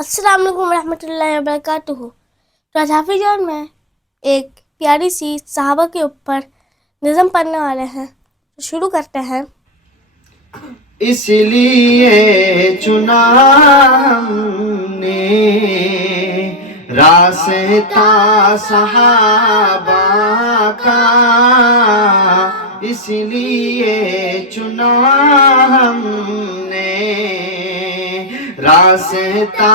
السلام علیکم ورحمۃ اللہ وبرکاتہ. تو آج حافظ اور میں ایک پیاری سی صحابہ کے اوپر نظم پڑھنے والے ہیں. شروع کرتے ہیں. اس لیے چنا ہم نے راستہ صحابہ کا، اس لیے چنا ہم نے راستہ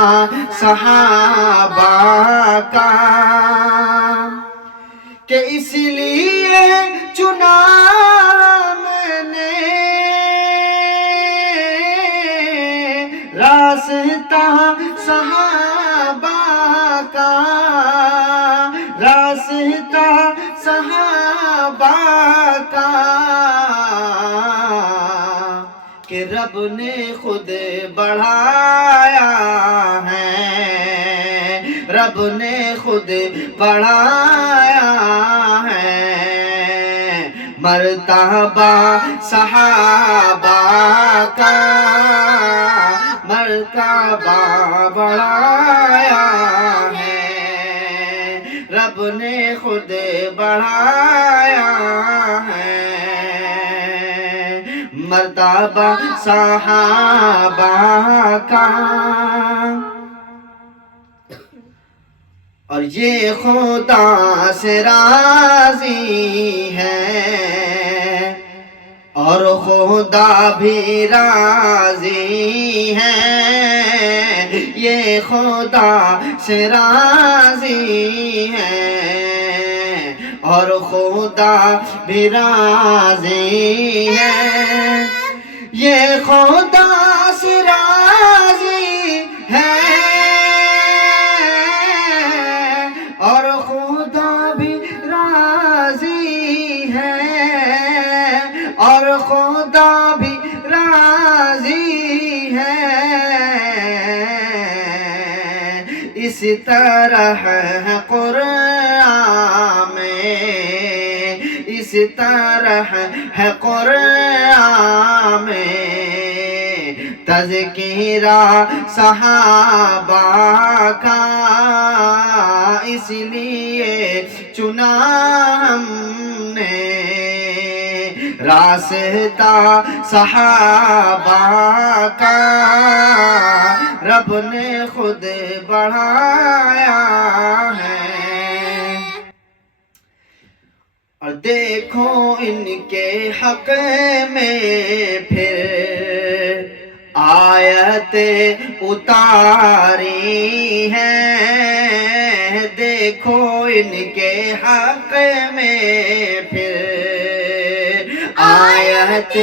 صحابہ کا، کہ اس لیے چنا میں نے راستہ صحابہ کا، راستہ صحابہ کا، کہ رب نے خود بڑھایا ہے، رب نے خود بڑھایا ہے مرتبہ صحابہ کا، مرتبہ بڑھایا ہے، رب نے خود بڑھایا ہے مرتبہ صحابہ کا. اور یہ خدا سے راضی ہے اور خدا بھی راضی ہے، یہ خدا سے راضی ہے اور خدا بھی راضی ہے، یہ خدا سے راضی ہے اور خدا بھی راضی ہے، اور خدا بھی راضی ہے. اس طرح ہے قرآن میں، اس طرح ہے قرآن میں تذکرہ صحابہ کا، اس لیے چنا ہم نے راستہ صحابہ کا، رب نے خود بڑھایا ہے. اور دیکھو ان کے حق میں پھر آیت اتاری ہے، دیکھو ان کے حق میں پھر آیت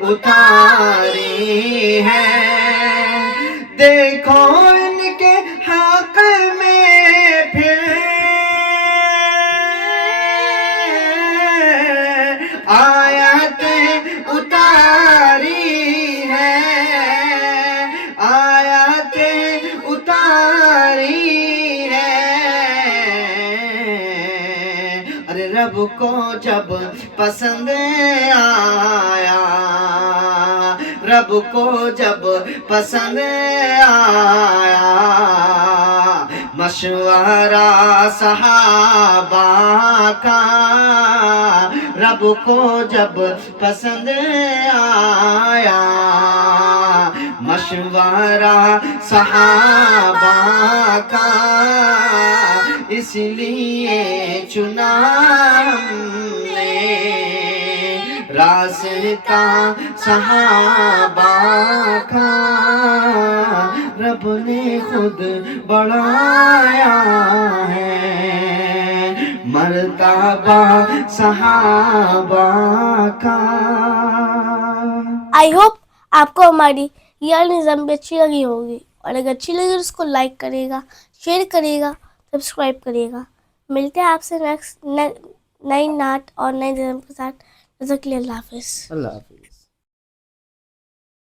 اتاری ہے، دیکھو ان کے حق میں پھر آیت اتاری ہے، آیت اتاری ہے. ارے رب کو جب پسند آیا، رب کو جب پسند آیا مشورہ صحابہ کا، رب کو جب پسند آیا مشورہ صحابہ کا، اس لیے چنا ہم نے راستہ صحابہ کا، رب نے خود بڑھایا ہے مرتبہ صحابہ کا. آئی ہوپ آپ کو ہماری یہ نظم بھی اچھی لگی ہوگی، اور اگر اچھی لگی تو اس کو لائک کرے گا، شیئر کرے گا، سبسکرائب کرے گا. ملتے ہیں آپ سے نیکسٹ نئی نعت اور نئی نظم کے ساتھ. جزاک اللہ. اللہ حافظ. اللہ حافظ.